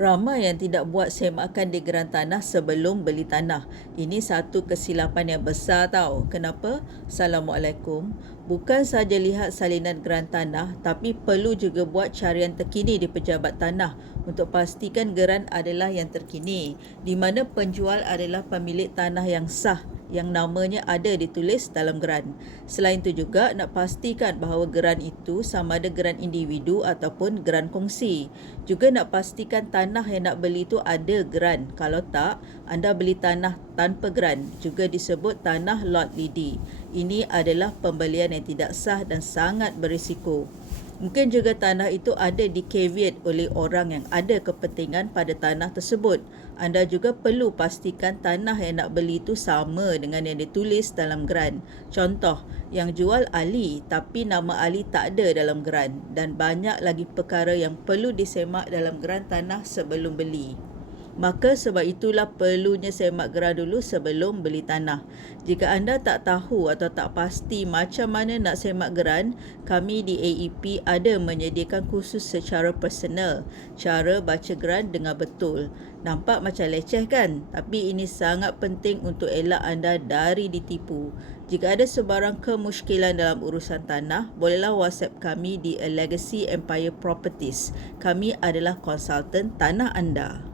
Ramai yang tidak buat semakan di geran tanah sebelum beli tanah. Ini satu kesilapan yang besar tau. Kenapa? Assalamualaikum. Bukan saja lihat salinan geran tanah, tapi perlu juga buat carian terkini di pejabat tanah untuk pastikan geran adalah yang terkini, di mana penjual adalah pemilik tanah yang sah yang namanya ada ditulis dalam geran. Selain itu juga nak pastikan bahawa geran itu sama ada geran individu ataupun geran kongsi. Juga nak pastikan tanah yang nak beli itu ada geran. Kalau tak, anda beli tanah tanpa geran, juga disebut tanah lot lidi. Ini adalah pembelian yang tidak sah dan sangat berisiko. Mungkin juga tanah itu ada di-caveat oleh orang yang ada kepentingan pada tanah tersebut. Anda juga perlu pastikan tanah yang nak beli itu sama dengan yang ditulis dalam geran. Contoh, yang jual Ali tapi nama Ali tak ada dalam geran, dan banyak lagi perkara yang perlu disemak dalam geran tanah sebelum beli. Maka sebab itulah perlunya semak geran dulu sebelum beli tanah. Jika anda tak tahu atau tak pasti macam mana nak semak geran, kami di AEP ada menyediakan kursus secara personal, cara baca geran dengan betul. Nampak macam leceh kan? Tapi ini sangat penting untuk elak anda dari ditipu. Jika ada sebarang kemusykilan dalam urusan tanah, bolehlah WhatsApp kami di A Legacy Empire Properties. Kami adalah konsultan tanah anda.